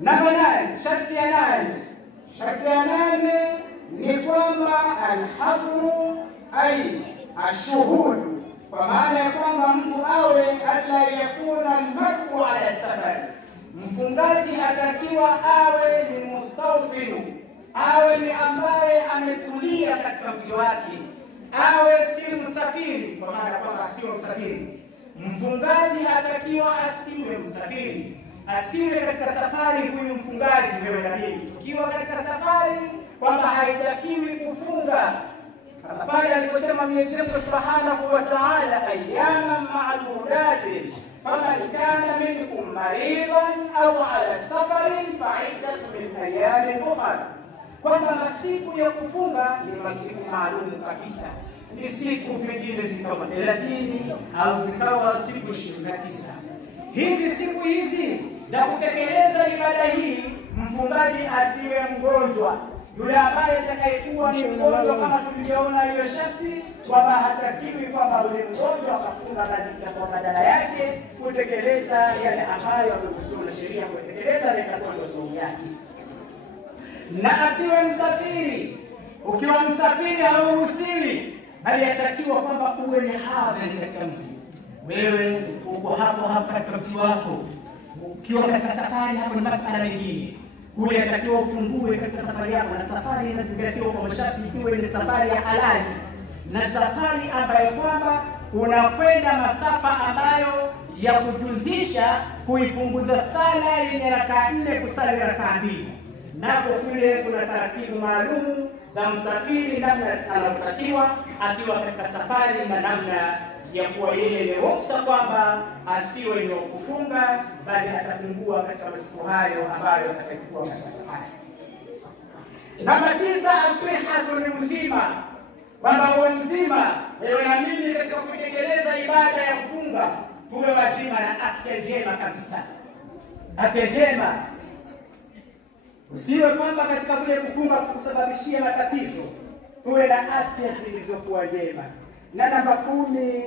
Namba 8, sharti ya 8. Sharti ya 8 ni kwamba alhadru ay ashuhudu, kwa maana ya kwamba mtu awe alla yakuna almar'u ala safari. Mfungaji atakiwa awe ni mustawfinu, awe ni ambaye ametulia katika mji wake, awe si msafiri, kwa maana kwamba sio msafiri. Mfungaji atakiwa asiwe msafiri, asiwe katika safari. Huyu mfungaji wewe na mimi tukiwa katika safari, kwamba haitakiwi kufunga kama pale aliposema Mwenyezi Mungu Subhanahu wa Ta'ala, ayyaman ma'dudatin faman kana minkum maridan au ala safarin fa'iddatun min ayamin ukhra, kwamba masiku ya kufunga ni masiku maalum kabisa, ni siku pengine zikawa 30 au zikawa siku 29. Hizi siku hizi za kutekeleza ibada hii, mfungaji asiwe mgonjwa. Yule ambaye atakayekuwa ni mgonjwa, kama tulivyoona hiyo sharti, kwamba hatakiwi kwamba yule mgonjwa akafunga kwa badala yake kutekeleza yale ambayo amekusudiwa na sheria kutekeleza, na itakuwa ndio saumu yake. Na asiwe msafiri. Ukiwa msafiri hauruhusiwi, bali yatakiwa kwamba uwe ni hadhir katika mji. Wewe uko hapo katika mji wako, ukiwa katika safari, hapo ni masuala mengine. Kule yatakiwa ufungue katika safari yako, na safari inazingatiwa kwa masharti, ikiwa ni safari ya halali na safari ambayo kwamba unakwenda masafa ambayo ya kujuzisha kuipunguza sala yenye rakaa 4 kusali rakaa 2. Napo kule kuna taratibu maalum za msafiri, namna anatakiwa akiwa katika safari, na namna ya kuwa yeye ni ruhusa kwamba asiwe ni kufunga, bali atafungua katika masiku hayo ambayo atakuwa katika safari. Namba 9, asihatu ni mzima, kwamba uwe mzima wewe na mimi katika kutekeleza ibada ya kufunga, tuwe wazima na afya njema kabisa. Afya njema, usiwe kwamba katika kule kufunga kusababishia matatizo, tuwe na afya zilizokuwa njema. Na namba 10,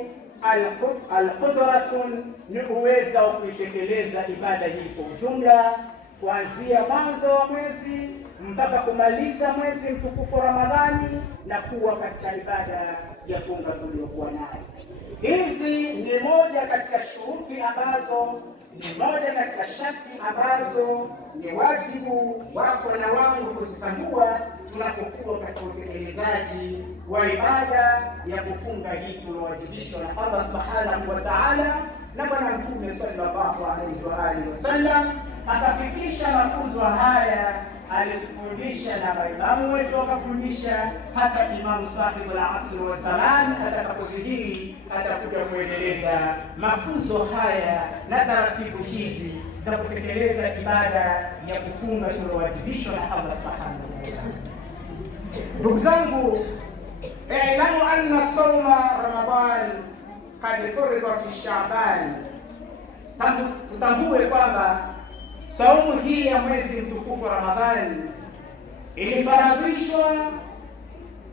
al-qudratun ni uwezo wa kuitekeleza ibada hii kwa ujumla, kuanzia mwanzo wa mwezi mpaka kumaliza mwezi mtukufu Ramadhani, na kuwa katika ibada ya funga tuliyokuwa nayo. Hizi ni moja katika shuruti ambazo, ni moja katika sharti ambazo ni wajibu wako na wangu kuzitambua tunapokuwa katika utekelezaji wa ibada ya kufunga hii tuliowajibishwa na Allah Subhanahu wa Ta'ala, na Bwana Mtume sallallahu alaihi wa alihi wasallam akafikisha mafunzo haya. Alitufundisha na maimamu wetu wakafundisha, hata Imamu Sahibu al-Asr wa Salam atakapodhihiri atakuja kuendeleza mafunzo haya na taratibu hizi za kutekeleza ibada ya kufunga tuliowajibishwa na Allah Subhanahu wa Ta'ala. Ndugu zangu, ilamu anna sawma Ramadan qad furida fi Sha'ban, tutambue kwamba saumu hii ya mwezi mtukufu wa Ramadhani ilifaradhishwa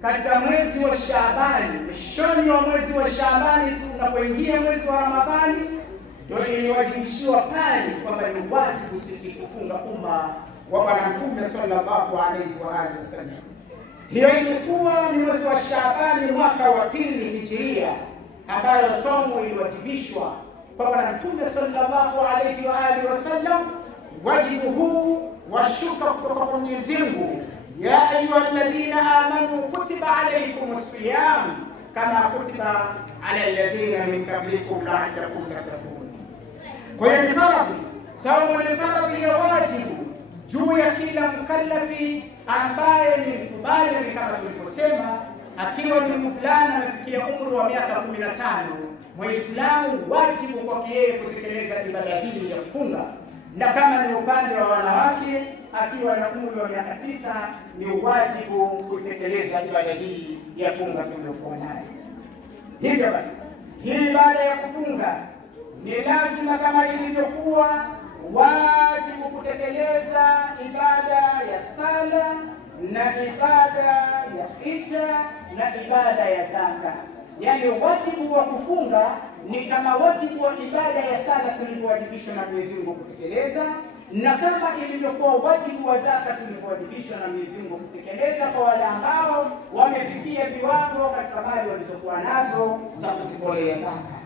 katika mwezi wa Shaabani. Mwishoni wa mwezi wa Shaabani tunapoingia mwezi wa Ramadhani, ndio iliwajibishiwa pale kwamba ni wajibu sisi kufunga umma wa Bwana Mtume sallallahu alaihi wa alihi wasallam. Hiyo ilikuwa ni mwezi wa Shaabani mwaka wa 2 Hijiria, ambayo somo iliwajibishwa kwa Bwana Mtume sallallahu alaihi wa alihi wasallam. Wajibu huu washuka kutoka kwa Mwenyezi Mungu, ya ayyuhalladhina amanu kutiba alaykumus siyam kama kutiba ala alladhina min qablikum la'allakum tattaqun. Kwa hiyo ni faradhi, saumu ni faradhi ya wajibu juu ya kila mkallafi ambaye ni mtubaligh, kama tulivyosema, akiwa ni mvulana amefikia umri wa miaka 15, Muislamu wajibu kwake yeye kutekeleza ibada hii ya kufunga. Na kama ni upande wa wanawake, akiwa na umri wa miaka 9, ni wajibu kutekeleza ibada hii ya funga tuliyokuwa nayo. Hivyo basi, hii ibada ya kufunga ni lazima kama ilivyokuwa wajibu kutekeleza ibada ya sala na ibada ya hija na ibada ya zaka. Yaani wajibu wa kufunga ni kama wajibu wa ibada ya sala tulivyowajibishwa na Mwenyezi Mungu kutekeleza, na kama ilivyokuwa wajibu wa zaka tulivyowajibishwa na Mwenyezi Mungu kutekeleza kwa wale ambao wamefikia viwango katika mali walizokuwa nazo za kuzitolea zaka.